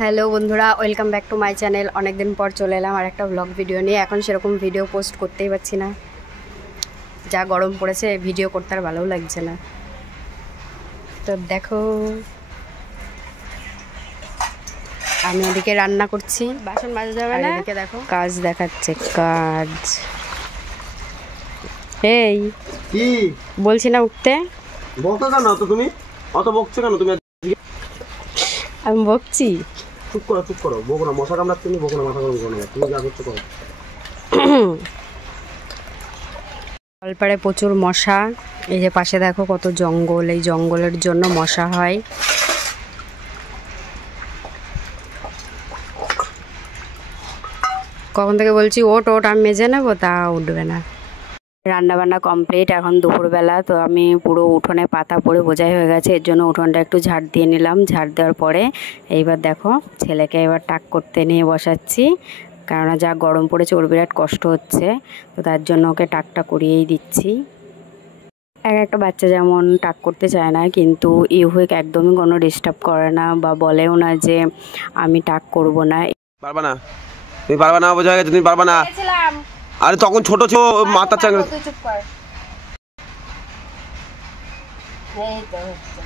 Hello বন্ধুরা, welcome back to my channel. অনেক দিন পর চলে এলাম আর একটা ব্লগ ভিডিও নিয়ে। এখন সেরকম ভিডিও পোস্ট করতেই পারছি না, যা গরম পড়েছে, ভিডিও করতে আর ভালোও লাগছে না। তো দেখো, আমি ওদিকে রান্না করছি, বাসন মাজা যাবে না, এদিকে দেখো কাজ দেখাচ্ছে, কাজ। এই কি বলছি না উঠতে, বকো কেন? তো তুমি অত বকছো কেন? তুমি আমি বকছি। চুপ করো, বকো না। মশা কামড়াচ্ছে, তুমি বকো না, মাথা গরম করো না, তুমি যা করছো করো। জলপাড়ে প্রচুর মশা। এই যে পাশে দেখো কত জঙ্গল, এই জঙ্গলের জন্য মশা হয়। কখন থেকে বলছি ওট আমি মেজে নেবো, তা উঠবে না। রান্না বান্না কমপ্লিট, এখন দুপুরবেলা। তো আমি পুরো উঠোনে পাতা পড়ে বোঝাই হয়ে গেছে, এর জন্য উঠোনটা একটু ঝাড় দিয়ে নিলাম। ঝাড় দেওয়ার পরে এইবার দেখো ছেলেকে এবার টাক করতে নিয়ে বসাচ্ছি, কেননা যা গরম পড়েছে ওর বিরাট কষ্ট হচ্ছে, তো তার জন্য ওকে টাকটা করিয়েই দিচ্ছি। একটা বাচ্চা যেমন টাক করতে চায় না, কিন্তু ইউহিক একদমই কোনো ডিস্টার্ব করে না বা বলেও না যে আমি টাক করব না। পারবা না, তুমি পারবা না, বোঝা গেছে তুমি পারবা না। আরে তখন ছোট ছো মাথা চাঙ্গা। তুই চুপ কর। এই তো হচ্ছে,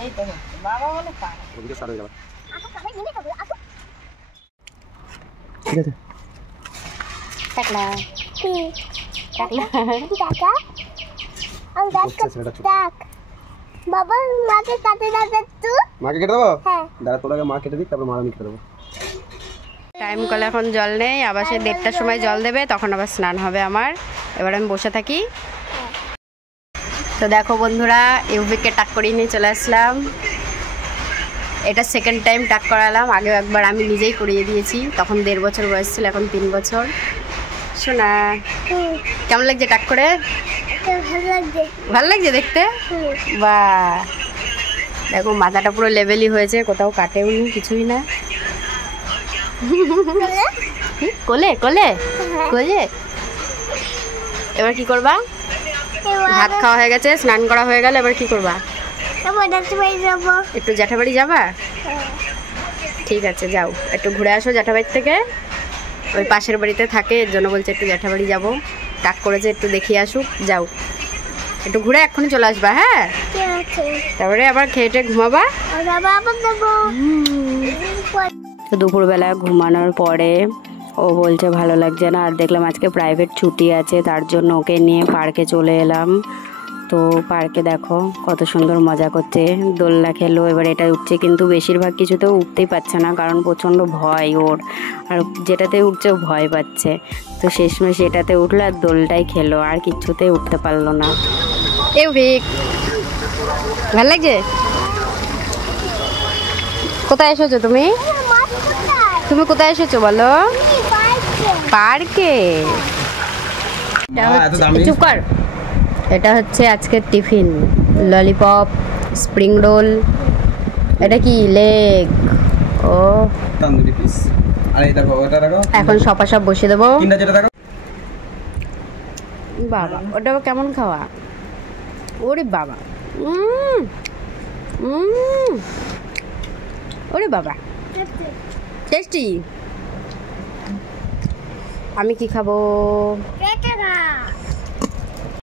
এই তো হচ্ছে, বাবা বলে পার। ওদিকে সারা যাবে। ঠিক আছে, টাকলা কি টাকলা টাকা আমি ডাক বাবা মাকে কাটে দাও তো। মাকে কেটে দেবো? হ্যাঁ দাঁড়া, তোর আগে মা কেটে দিই, তারপর মা আমি কেটে দেবো। টাইম কলে এখন জল নেই, আবার সে 1:30টার সময় জল দেবে, তখন আবার স্নান হবে আমার। এবার আমি বসে থাকি। তো দেখো বন্ধুরা, ইউভিকে টাক করিয়ে নিয়ে চলে আসলাম। এটা সেকেন্ড টাইম টাক করালাম, আগেও একবার আমি নিজেই করিয়ে দিয়েছি, তখন 1.5 বছর বয়স ছিল, এখন 3 বছর। শোনা কেমন লাগছে টাক করে? ভালো লাগছে দেখতে। বাহ, দেখো মাথাটা পুরো লেভেলই হয়েছে, কোথাও কাটেও নি, কিছুই না। কোলে কোলে কোলে। এবার কি করবা? ভাত খাওয়া হয়ে গেছে, স্নান করা হয়ে গেল, এবার কি করবা? একটু জ্যাঠাবাড়ি যাবা? ঠিক আছে যাও, একটু ঘুরে আসো জ্যাঠাবাড়ির থেকে। ওই পাশের বাড়িতে থাকে, এর জন্য বলছে একটু জ্যাঠাবাড়ি যাবো, টাক করেছে, একটু দেখিয়ে আসুক। যাও একটু ঘুরে এক্ষুনি চলে আসবা। হ্যাঁ, তারপরে আবার খেয়ে ঘুমাবা। তো দুপুরবেলা ঘুমানোর পরে ও বলছে ভালো লাগছে না, আর দেখলাম আজকে প্রাইভেট ছুটি আছে, তার জন্য ওকে নিয়ে পার্কে চলে এলাম। তো পার্কে দেখো কত সুন্দর মজা করছে, দোলনা খেলো, এবার এটা উঠছে, কিন্তু বেশিরভাগ কিছুতেও উঠতেই পারছে না, কারণ প্রচণ্ড ভয় ওর, আর যেটাতে উঠছে ও ভয় পাচ্ছে। তো শেষমেশ এটাতে উঠলো আর দোলটাই খেলো, আর কিচ্ছুতেই উঠতে পারলো না। ইউভিক ভালো লাগছে? কোথায় এসেছো তুমি? তুমি কোথায় এসেছো বলো? পার্কে। চুপ কর। এটা হচ্ছে আজকের টিফিন, ললিপপ, স্প্রিং রোল। এটা কি লেগ? ও তন্দুরি পিস। আর এই দেখো ওটা রাখো, এখন সব বসিয়ে দেবো। বাবা ওটা কেমন খাওয়া? ওরে বাবা, ওরে বাবা, টেস্টি। আমি কি খাবো?